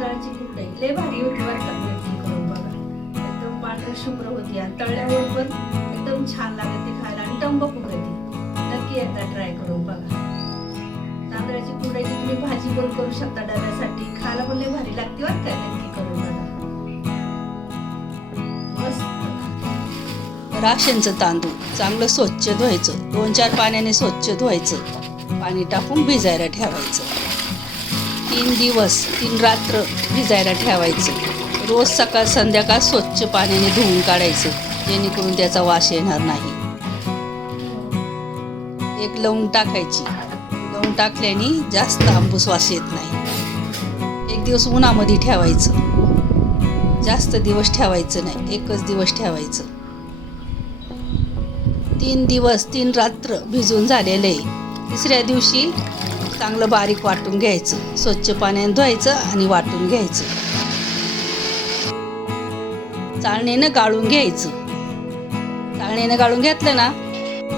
तांदळाची कुरडई लय भारी होती बरं का. नक्की करून बघा. एकदम पांढर शुभ्र होती आणि तळल्यावर पण एकदम छान लागते खायला आणि टंबक उघडते. नक्की एकदा ट्राय करून बघा. तांदळाची कुरडईची तुम्ही भाजी पण करू शकता डब्यासाठी. खायला पण लय भारी लागते बरं का. नक्की करून बघा. मस्त. राशनचं तांदूळ चांगलं स्वच्छ धुवायचं. 2-4 पाण्याने स्वच्छ धुवायचं. पाणी टाकून भिजायला ठेवायचं. 3 दिवस 3 रात्र भिजायला ठेवायचं. रोज सकाळ संध्याकाळ स्वच्छ पाण्याने धुवून काढायचं, जेणेकरून त्याचा वास येणार नाही. एक लवंग टाकायची. लवंग टाकल्याने जास्त आंबूस वास येत नाही. 1 दिवस उन्हामध्ये ठेवायचं. जास्त दिवस ठेवायचं नाही, 1च दिवस ठेवायचं. 3 दिवस 3 रात्र भिजून झालेले. 3ऱ्या दिवशी चांगलं बारीक वाटून घ्यायचं. स्वच्छ पाण्याने धुवायचं आणि वाटून घ्यायचं. चाळणीनं गाळून घ्यायचं. चाळणीनं गाळून घेतलं ना,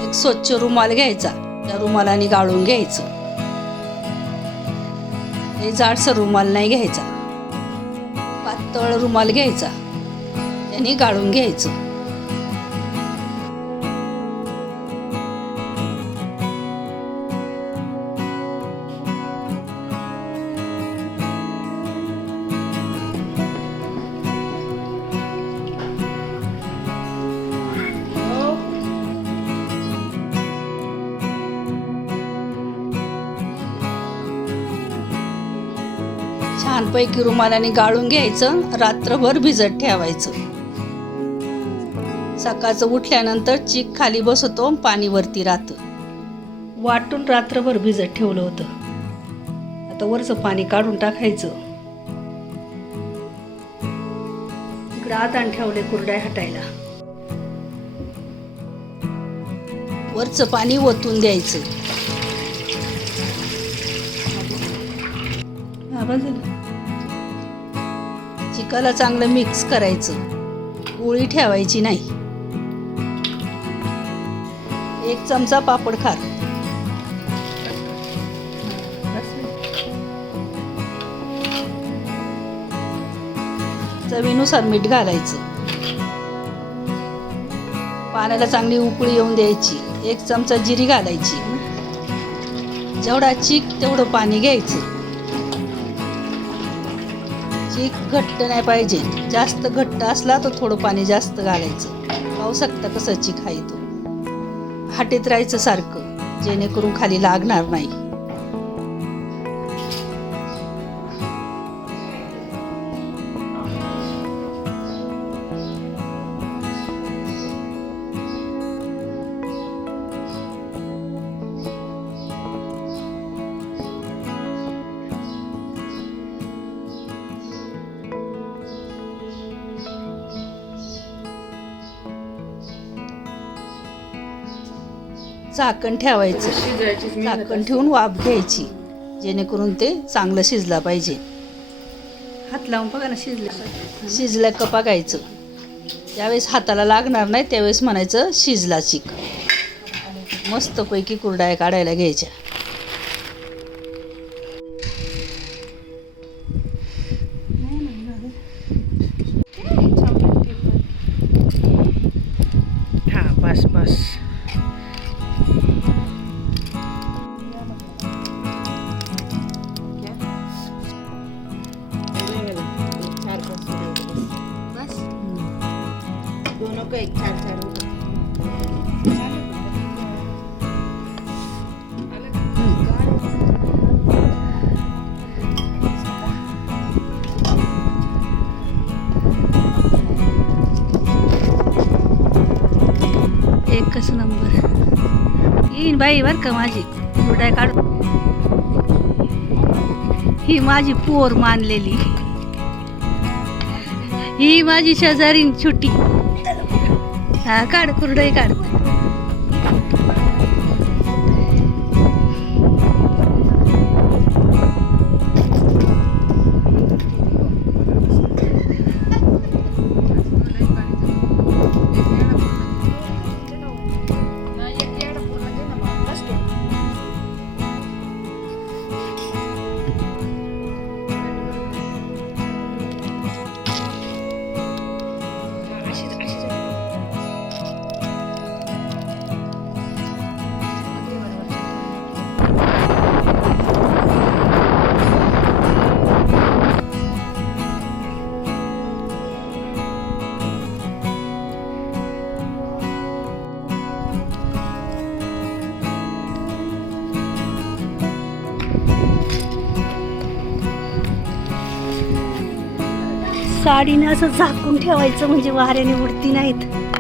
एक स्वच्छ रुमाल घ्यायचा. त्या रुमालाने गाळून घ्यायचं. हे जाडसर रुमाल नाही घ्यायचा, पातळ रुमाल घ्यायचा. त्याने गाळून घ्यायचं. छानपैकी रुमालाने गाळून घ्यायचं. रात्रभर भिजत ठेवायचं. सकाळचं उठल्यानंतर चीक खाली बसतो, पाणी वरती राहतं. वाटून रात्रभर भिजत ठेवलं होतं. आता वरचं पाणी काढून टाकायचं. इकडं आदान ठेवले कुरड्या हटायला. वरचं पाणी ओतून द्यायचं. चिकाला चांगलं मिक्स करायचं. गोळी ठेवायची नाही. 1 चमचा पापड खार. चवीनुसार मीठ घालायचं. पाण्याला चांगली उकळी येऊन द्यायची. 1 चमचा जिरी घालायची. जेवढा चीक तेवढं पाणी घ्यायचं. चीक घट्ट नाही पाहिजे. जास्त घट्ट असला तर थोडं पाणी जास्त घालायचं. पाहू शकता कसं चीक आहे तो. हाटीत राहायचं सारखं, जेणेकरून खाली लागणार नाही. झाकण ठेवायचं. झाकण ठेवून वाफ घ्यायची, जेणेकरून ते चांगलं शिजला पाहिजे. हात लावून बघा ना शिजलं का बघायचं. ज्यावेळेस हाताला लागणार नाही त्यावेळेस म्हणायचं शिजला चीक. मस्तपैकी कुरडया काढायला घ्यायच्या. बस बस. दोनों का एक चार एकच नंबर येईन बाई बर का. माझी कुरडया काढून ही माझी पोर मानलेली. ही माझी शेजारी छोटी. हा काढ कुरडई काढ. साडीने असं झाकून ठेवायचं म्हणजे वाऱ्याने उडती नाहीत.